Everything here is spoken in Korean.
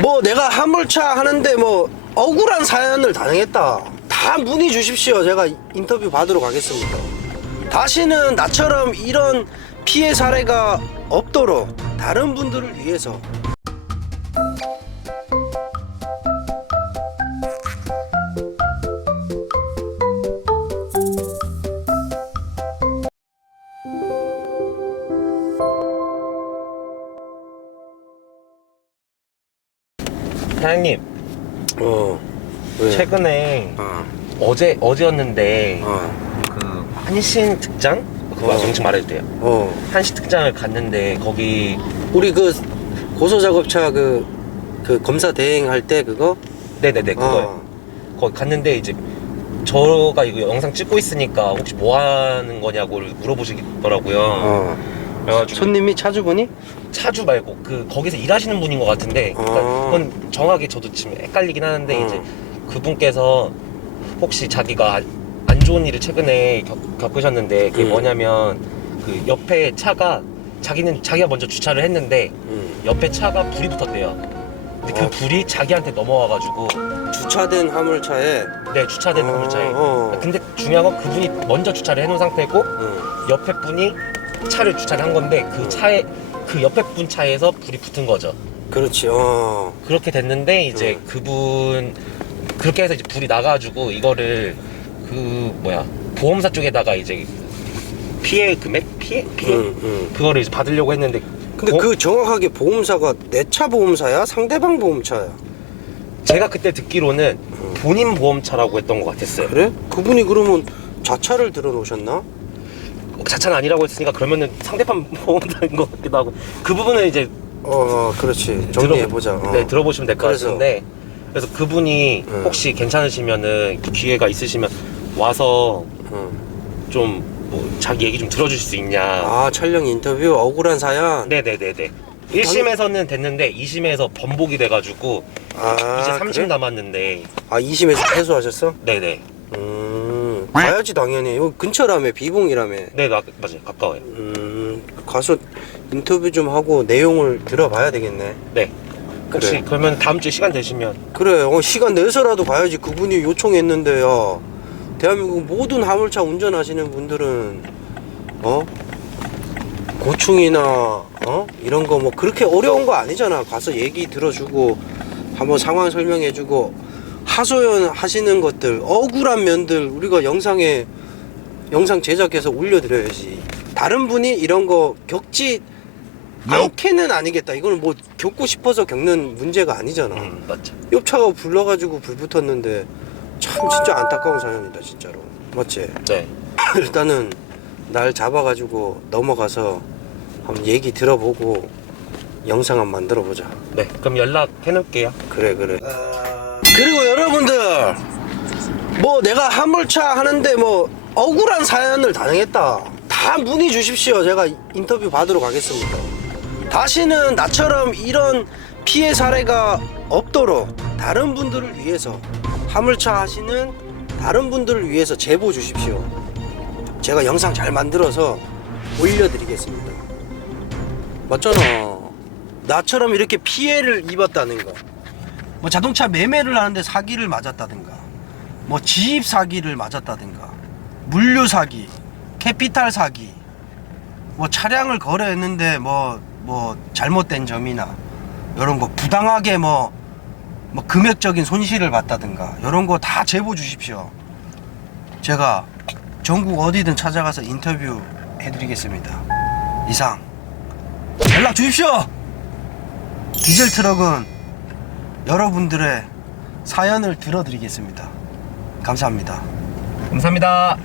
뭐 내가 화물차 하는데 뭐 억울한 사연을 단행했다. 다 문의 주십시오. 제가 인터뷰 받으러 가겠습니다. 다시는 나처럼 이런 피해 사례가 없도록 다른 분들을 위해서 사장님 어 왜? 최근에 어, 어제 어제였는데 어, 그 한신 특장 그거 어. 정식 말해도 돼요. 어. 한신 특장을 갔는데 거기 우리 그 고소 작업차 그, 그 검사 대행할 때 그거 네네네 그거요. 어. 거기 갔는데 이제 저가 이거 영상 찍고 있으니까 혹시 뭐 하는 거냐고 물어보시더라고요. 어. 손님이 차주분이? 차주 말고 그 거기서 일하시는 분인 것 같은데 그러니까 어. 그건 정확히 저도 지금 헷갈리긴 하는데 어. 이제 그분께서 혹시 자기가 안 좋은 일을 최근에 겪, 겪으셨는데 그게 음. 뭐냐면 그 옆에 차가 자기는 자기가 먼저 주차를 했는데 음. 옆에 차가 불이 붙었대요. 근데 어. 그 불이 자기한테 넘어와가지고 주차된 화물차에 네 주차된 어, 화물차에. 어. 근데 중요한 건 그분이 먼저 주차를 해놓은 상태고 응. 옆에 분이 차를 주차를 한 건데 그 음. 차에 그 옆에 분 차에서 불이 붙은 거죠. 그렇지 어. 그렇게 됐는데 이제 음. 그분 그렇게 해서 이제 불이 나가지고 이거를 그 뭐야 보험사 쪽에다가 이제 피해 금액 피해 피해 응, 응. 그거를 이제 받으려고 했는데 근데 보- 그 정확하게 보험사가 내 차 보험사야? 상대방 보험차야? 제가 그때 듣기로는 음. 본인 보험차라고 했던 것 같았어요. 그래? 그분이 그러면 자차를 들어 놓으셨나? 자차는 아니라고 했으니까 그러면은 상대방 보험사인 것 같기도 하고 그 부분은 이제 어, 어 그렇지 정리해 보자 어. 네 들어보시면 될 것 그래서. 같은데 그래서 그분이 음. 혹시 괜찮으시면은 기회가 있으시면 와서 응. 좀뭐 자기 얘기 좀 들어줄 수 있냐 아 촬영 인터뷰 억울한 사연? 네네네네 1심에서는 됐는데 2심에서 번복이 돼가지고 아 이제 3심 그래? 남았는데 아 2심에서 패소하셨어? 네네 음 가야지 당연히. 여기 근처라며 비봉이라며. 네 나, 맞아요. 가까워요. 음 가서 인터뷰 좀 하고 내용을 들어봐야 되겠네. 네. 혹시 그래. 그러면 다음 주에 시간 되시면. 그래 어, 시간 내서라도 가야지. 그분이 요청했는데 야. 대한민국 모든 화물차 운전하시는 분들은 어? 고충이나 어? 이런 거 뭐 그렇게 어려운 거 아니잖아. 가서 얘기 들어주고 한번 상황 설명해주고 하소연 하시는 것들 억울한 면들 우리가 영상에 영상 제작해서 올려드려야지. 다른 분이 이런 거 겪지 않게는 아니겠다. 이거는 뭐 겪고 싶어서 겪는 문제가 아니잖아. 음 맞죠. 옆차가 불러가지고 불 붙었는데 참 진짜 안타까운 사연이다 진짜로. 맞지? 네. 일단은 날 잡아가지고 넘어가서 한번 얘기 들어보고 영상 한번 만들어 보자. 네, 그럼 연락해 놓을게요. 그래 그래 그리고 여러분들 뭐 내가 화물차 하는데 뭐 억울한 사연을 단행했다. 다 문의 주십시오. 제가 인터뷰 받으러 가겠습니다. 다시는 나처럼 이런 피해 사례가 없도록 다른 분들을 위해서 화물차 하시는 다른 분들을 위해서 제보 주십시오. 제가 영상 잘 만들어서 올려드리겠습니다. 맞잖아. 나처럼 이렇게 피해를 입었다는 거. 뭐 자동차 매매를 하는데 사기를 맞았다든가, 뭐 지입 사기를 맞았다든가, 물류 사기, 캐피탈 사기, 뭐 차량을 거래했는데 뭐, 뭐 잘못된 점이나 이런 거 부당하게 뭐, 뭐 금액적인 손실을 봤다든가 이런 거 다 제보 주십시오. 제가 전국 어디든 찾아가서 인터뷰 해드리겠습니다. 이상 연락 주십시오. 디젤 트럭은 여러분들의 사연을 들어드리겠습니다. 감사합니다. 감사합니다.